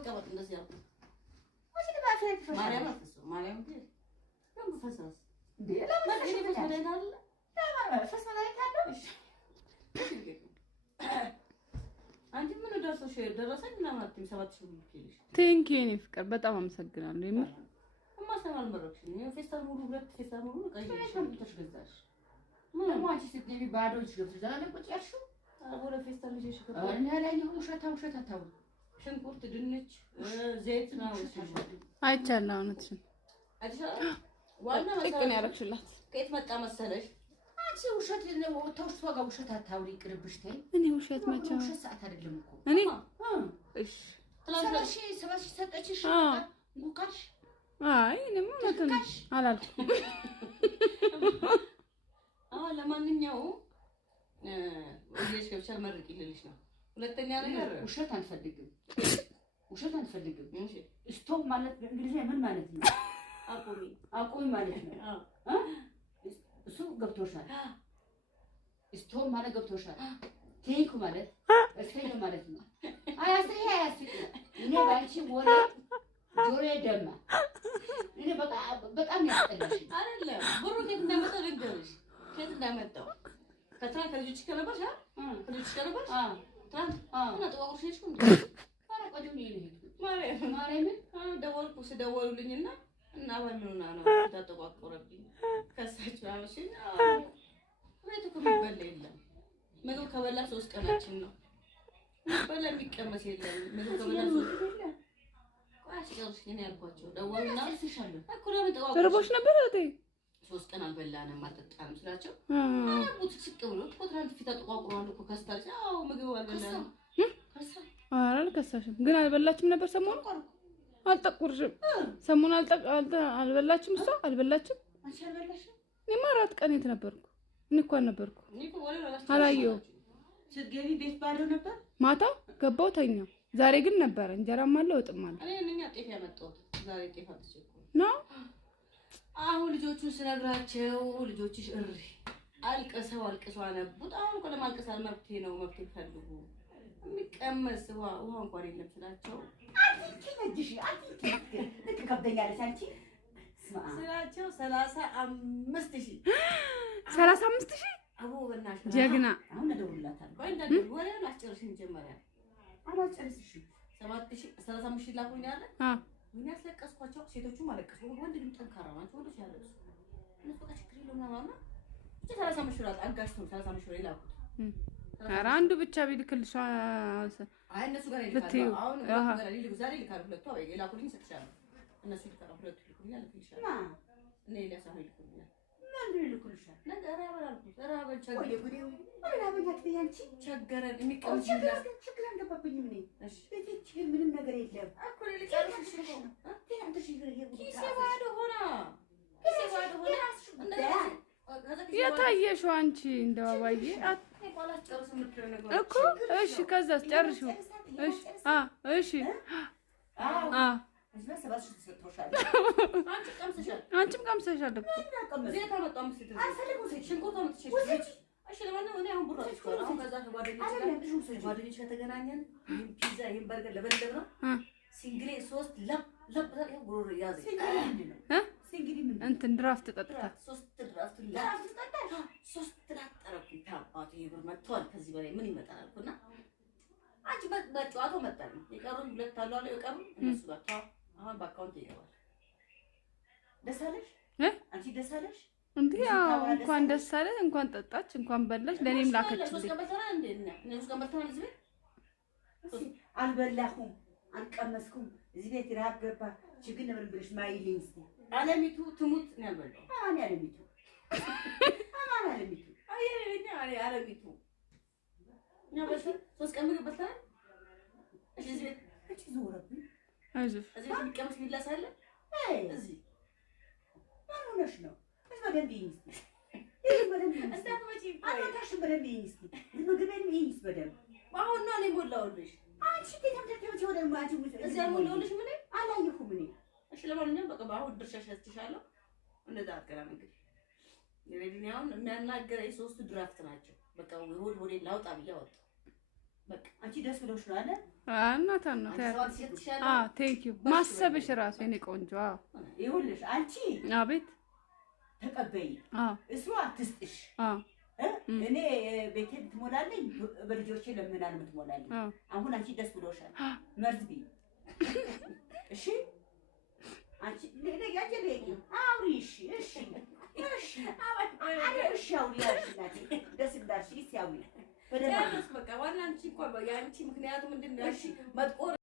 መቀመጥ እንደዚህ ያው ማርያም ደም ፈሰስ እንዴ አንቺ ምን ደርሶሽ ደረሰኝ እና ማለት 7000 ብር ልኬልሽ። ቴንክ ዩ የኔ ፍቅር በጣም አመሰግናለሁ። የምር ማስተማር መረቅሽኝ። ፌስታል ሙሉ ሁለት ፌስታል ሙሉ ቀይሽ ተሽገዛሽ። ምን አንቺ ስትገቢ ባዶች ገብተሽ ዛሬ ቁጭ ያልሽው ወደ ፌስታል ልጅሽ እኔ ላይ ውሸት አታው ሽንኩርት፣ ድንች፣ ዘይት ነው አይቻለሁ። እውነትሽን ዋና ጥቅን ያረክሽላት ከየት መጣ መሰለሽ? አንቺ ውሸት ነው ተውሽቷ ጋር ውሸት አታውሪ ይቅርብሽ። ተይ እኔ ውሸት መቼ ውሸት ሰዓት አይደለም እኮ እኔ እሺ ሰባሽ ሰጠችሽ ሙካሽ አይ እኔም ማለት ነው አላልኩም። ለማንኛውም ወዲሽ ከብቻ መርቅ ይልልሽ ነው። ሁለተኛ ነገር ውሸት አንፈልግም። እሺ ስቶፕ ማለት በእንግሊዝኛ ምን ማለት ነው? አቁሚ ማለት ነው። እሱ ገብቶሻል። ስቶፕ ማለት ገብቶሻል። ቴንክ ማለት እስተኛ ማለት ነው። አያስሪ እኔ ባንቺ ወሬ ጆሮዬ ደማ። እኔ በጣም ያስጠላሽ አይደለም። ብሩ ከየት እንዳመጣው ልንገርሽ። ከየት እንዳመጣው ከልጆችሽ ከነበርሽ ትናንት እና ጠዋቁሽ ነሽ እንዴ? ቆጆኝ ይሄ ማርያምን ደወሉልኝና እና ባልምኑና ነው ተጠቋቆረብኝ። ከሳችሁ አመሽኝ ወይቱ ከሚበላ የለም። ምግብ ከበላ 3 ቀናችን ነው። በላ የሚቀመስ የለም። ምግብ ከበላ 3 ቀን አስጨርሽ እኔ ያልኳቸው ደወሉና እልፍሻለሁ እኮ ለምን ጠዋቁሽ ተርቦሽ ነበር እቴ 3 ቀን አልበላንም አልጠጣንም ስላቸው አቡት ስቅ ብሎ ትናንት ፊት ተጠቋቁሯል እኮ ከስታች አዎ ምግብ አልበላንም ከሳ አልከሳሽም ግን አልበላችም ነበር ሰሞኑን አልጠቁርሽም ሰሞኑን አልበላችም እሷ አልበላችም አንቺ አልበላሽም እኔማ 4 ቀን የት ነበርኩ እኔ እኮ አልነበርኩ አላየሁም ስትገቢ ቤት ባዶ ነበር ማታ ገባሁ ተኛሁ ዛሬ ግን ነበረ እንጀራም አለ ወጥም አለ እኔ ጤፍ ያመጣሁት ዛሬ ጤፍ አትቸኩ ነው አሁን ልጆቹን ስነግራቸው ልጆችሽ እሪ አልቀሰው አነቡት አሁን እኮ ለማልቀስ መብቴ ነው መብቴ ፈልጉ የሚቀመስ ውሃ እንኳን የለም ስላቸው ስላቸው 35000 አቦ በእናትሽ ጀግና አሁን እደውልላታለሁ ወይ እንደዚህ ወሬ አላስጨርሽ መጀመሪያ አላስጨርስሽም 35000 ላኩኝ አለ ምን ያስለቀስኳቸው ሴቶቹ ማለቀሱ ወንድ ግን ጠንካራ ናቸው ወንዶች ያለቅሱ እነሱ በቃ ችግር የለውም ማለት ነው 35000 ላት አጋሽ ነው 35000 ይላኩት ኧረ አንዱ ብቻ ቢልክልሽ አይ እነሱ ጋር ይልካሉ አሁን ጋር ይልኩ ዛሬ ይልካሉ ሁለቱ አይ ይላኩልኝ ሰጥቻለሁ እነሱ ይልካሉ ሁለቱ ይልኩልኛል ይልካሉ እኔ ሊያሳው ይልኩልኛል ማን ይልኩልሻል ነገር አበላልኩ ተራበ ቸገረን የሚቀምስ ችግር አንገባብኝ ምን እሺ እቺ ምንም ነገር የለም እኮ ልጨርሽ ኪሴ ባዶ ሆና የታየሽው አንቺ እንደው አባዬ እኮ እሺ ከዛስ ጨርሽው እሺ እሺ አንቺም ቀምሰሻል እኮ ዘይት አመጣው መስጠት ሽንኩርት አመጥቼ እሺ ለማንኛውም እኔ አሁን ብሩ አስቆራ አሁን ከዛ ጓደኞች ከተገናኘን ፒዛ ይሄን በርገር ለበለብ ነው ሲንግሌ 3 ለብ ጉሮሮ ያዘ ሲንግሌ ምን እንትን ድራፍት ጠጥታ 3 ድራፍት ጠጣ 3 ድራፍት ጠረኩኝ ታባቱ ይብር መጥቷል ከዚህ በላይ ምን ይመጣል አልኩና አንቺ በጨዋታው መጣል የቀሩኝ 2 አሉ የቀሩ እነሱ ጋር አሁን በአካውንት ይገባል ደስ አለሽ አንቺ ደስ አለሽ እንዴ እንኳን ደስ አለ እንኳን ጠጣች እንኳን በላች ለኔም ላከችልኝ አልበላሁም አልቀመስኩም እዚህ ቤት ረሃብ ገባ ችግር ነበር ብለሽ ማይልኝ እስቲ አለሚቱ ትሙት ነው ያልበላው አኔ አለሚቱ አለሚቱ ነው በስ 3 ቀን ምግብ በልተናል እዚህ ቤት እቺ ዞረብኝ አይዞሽ እዚህ ቤት የሚቀመስ ቢላሳለ እዚህ ማን ሆነሽ ነው በደንብ ይንስ አታሽ በደንብ ይንስ ምግቤን ይንስ በደንብ አሁን ነው እኔ ሞላውልሽ አንቺ ተምተምተም ወደ ማጂ እዚያ ሞላውልሽ ምን አላየሁም እኔ እሺ ለማንኛውም በቃ አሁን ድርሻሽ ያስችሻለሁ እንደዛ አትቀራም እንግዲህ የሬዲኒያውን የሚያናገረኝ 3 ድራፍት ናቸው በቃ ወደ ላውጣ ብዬ አወጣ በቃ አንቺ ደስ ብሎሽ ነው አለ እናታ ነው ቴንክ ዩ ማሰብሽ ራሱ የኔ ቆንጆ ይኸውልሽ አንቺ አቤት ተቀበይ እሱ አትስጥሽ እኔ ቤቴ ብትሞላለኝ በልጆቼ ለምናል የምትሞላለኝ አሁን አንቺ ደስ ብሎሻል መርዝ ቢ እሺ አንቺ ለያጀ ለይ አውሪ እሺ እሺ እሺ እሺ አውሪ ያልሽናት ደስ እንዳልሽ ይስያውሪ በደንብ በቃ ዋና አንቺ እኮ ያንቺ ምክንያቱ ምንድነው? እሺ መጥቆር